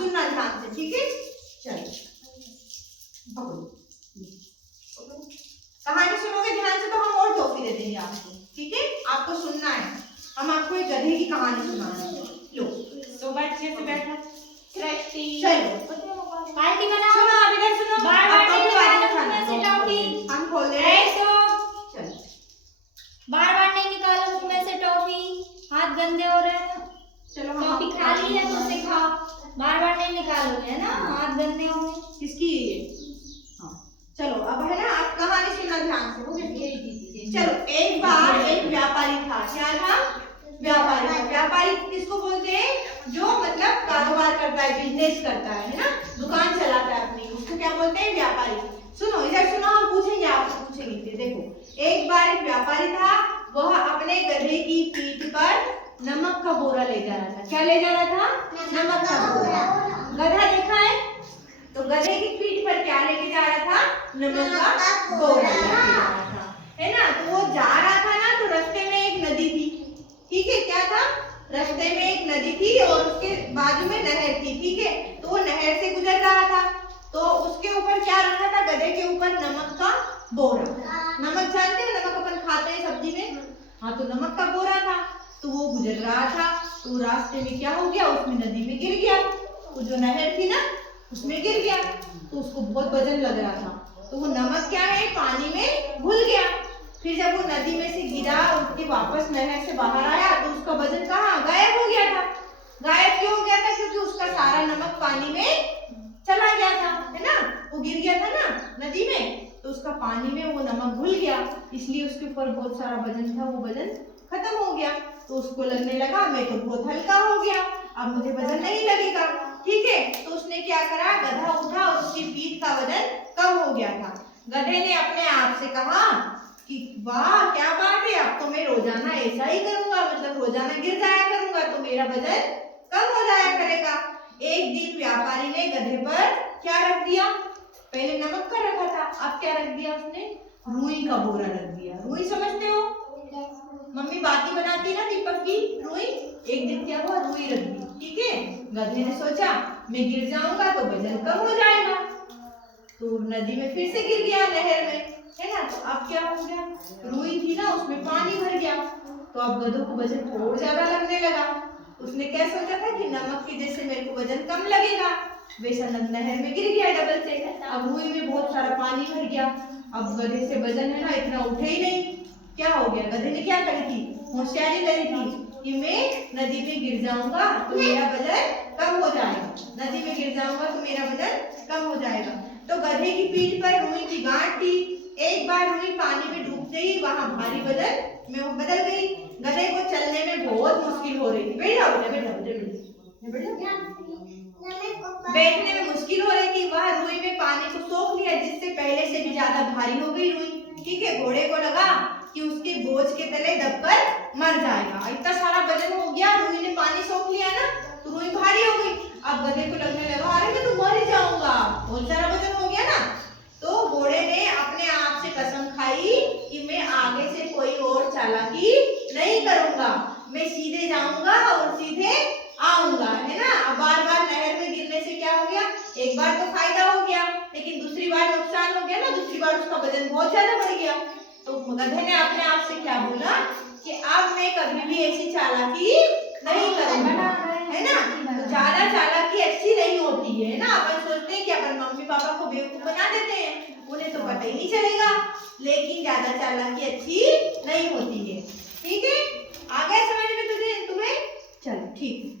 सुनना ध्यान से, ठीक है। चलो पकड़ो, कहानी सुनोगे ध्यान से तो हम और टॉफी दे देंगे आपको, ठीक है। आपको सुनना है, हम आपको एक गधे की कहानी सुनाना है। लो तो बच्चे से बैठो, चलो पार्टी बनाओ। सुनो, अब इधर सुनो, बार-बार अब नहीं टॉफी निकालो खाना मुंह में से टॉफी। हम खोल रहे हैं। ऐसो चलो बार-बार नहीं निकालो मुंह में से टॉफी, हाथ गंदे हो रहे हैं। चलो टॉफी खा ली है तो उसे खाओ, बार-बार नहीं निकालोगे ना, हाथ गंदे होंगे। किसकी है ये? हाँ चलो अब है ना, आप कहानी सुनना ध्यान से, हो गया। चलो एक बार एक व्यापारी था। क्या था? व्यापारी था। व्यापारी किसको बोलते हैं? जो मतलब कारोबार करता है, बिजनेस करता है ना, दुकान चलाता है अपनी, उसको क्या बोलते हैं? व्यापारी। सुनो इधर सुनो, हम पूछेंगे, आपसे पूछेंगे। देखो एक बार एक व्यापारी था, वह अपने गधे की पीठ पर नमक का बोरा ले जा रहा था। क्या ले जा रहा था? नमक का बोरा। गधा देखा है? तो गधे की पीठ पर क्या लेके जा रहा था? नमक का बोरा लेके जा रहा था, है ना। तो वो जा रहा था ना, तो रास्ते में एक नदी थी, ठीक है। क्या था? रास्ते में एक नदी थी और उसके बाजू में नहर थी, ठीक है। तो वो नहर से गुजर रहा था, तो उसके ऊपर क्या रखा था? गधे के ऊपर नमक का बोरा। नमक जानते हो, नमक अपन खाते हैं सब्जी में, हाँ। तो नमक का बोरा था, तो वो गुजर रहा था, तो रास्ते में क्या हो गया? उसमें नदी में गिर गया। तो जो नहर थी ना, उसमें गिर गया, तो उसको बहुत वजन लग रहा था। तो वो नमक क्या है? पानी में घुल गया। फिर जब वो नदी में से गिरा, उठ के वापस नहर से बाहर आया, तो उसका वजन कहाँ? गायब हो गया था। गायब क्यों हो गया था? क्योंकि उसका सारा नमक पानी में चला गया था, है ना। वो गिर गया था ना नदी में, तो उसका पानी में वो नमक घुल गया, इसलिए उसके ऊपर बहुत सारा वजन था, वो वजन खत्म हो गया। तो उसको लगने लगा मैं तो बहुत हल्का हो गया, अब मुझे वजन नहीं लगेगा, ठीक है। तो उसने क्या करा? गधा उठा और उसकी पीठ का वजन कम हो गया था। गधे ने अपने आप से कहा कि वाह क्या बात है, अब तो मैं रोजाना ऐसा ही करूंगा, मतलब रोजाना गिर जाया करूंगा तो मेरा वजन कम हो जाया करेगा। एक दिन व्यापारी ने गधे पर क्या रख दिया? पहले नमक का रखा था, अब क्या रख दिया उसने? रुई का बोरा रख दिया। रुई समझते हो? मम्मी बाती बनाती ना दीपक की, रुई। एक दिन क्या हुआ? रुई रख दी, ठीक है। गधे ने सोचा मैं गिर जाऊंगा तो वजन कम हो जाएगा, तो नदी में फिर से गिर गया, नहर में, है ना। तो अब क्या हो गया? रुई थी ना, उसमें पानी भर गया, तो अब गधों को वजन और ज्यादा लगने लगा। उसने क्या सोचा था कि नमक की जैसे मेरे को वजन कम लगेगा, वैसा नहर में गिर गया डबल से। अब रुई में बहुत सारा पानी भर गया, अब गधे से वजन है ना इतना उठे ही नहीं। क्या हो गया? गधे ने क्या करी थी? होशियारी करी थी कि मैं नदी में गिर जाऊंगा तो मेरा वजन कम हो जाएगा, नदी में गिर जाऊंगा तो मेरा वजन कम हो जाएगा। तो गधे की पीठ पर रुई की गांठ थी, एक बार रुई पानी में डूबते ही वहां भारी वजन में वो बदल गई। गधे को चलने में बहुत मुश्किल हो रही थी। बैठ जाओ बेटा, बैठ जाओ, बैठ जाओ। बैठने में मुश्किल हो रही थी। वह रुई में पानी को सोख लिया, जिससे पहले से भी ज्यादा भारी हो गई रुई, ठीक है। घोड़े को लगा कि उसके बोझ के तले दबकर मर जाएगा, इतना सारा वजन हो गया, रुई ने पानी सोख लिया ना, तो रुई भारी हो गई। अब गधे को लगने लगा अरे मैं तो मर ही जाऊंगा, बहुत सारा वजन हो गया ना। तो घोड़े ने अपने आप से कसम खाई कि मैं आगे से कोई और चालाकी नहीं करूंगा, मैं सीधे जाऊंगा और सीधे आऊंगा, है ना। अब बार बार नहर में गिरने से क्या हो गया? एक बार तो फायदा हो गया, लेकिन दूसरी बार नुकसान हो गया ना, दूसरी बार उसका वजन बहुत ज्यादा बढ़ गया। तो गधे ने अपने आप से क्या बोला कि अब मैं कभी भी ऐसी चालाकी नहीं करूंगा, है ना। तो ज्यादा चालाकी अच्छी नहीं होती है ना। अपन सोचते हैं कि अपन मम्मी पापा को बेवकूफ बना देते हैं, उन्हें तो पता ही नहीं चलेगा, लेकिन ज्यादा चालाकी अच्छी नहीं होती है, ठीक है। आ गया समझ में तुझे? तुम्हें चल ठीक है।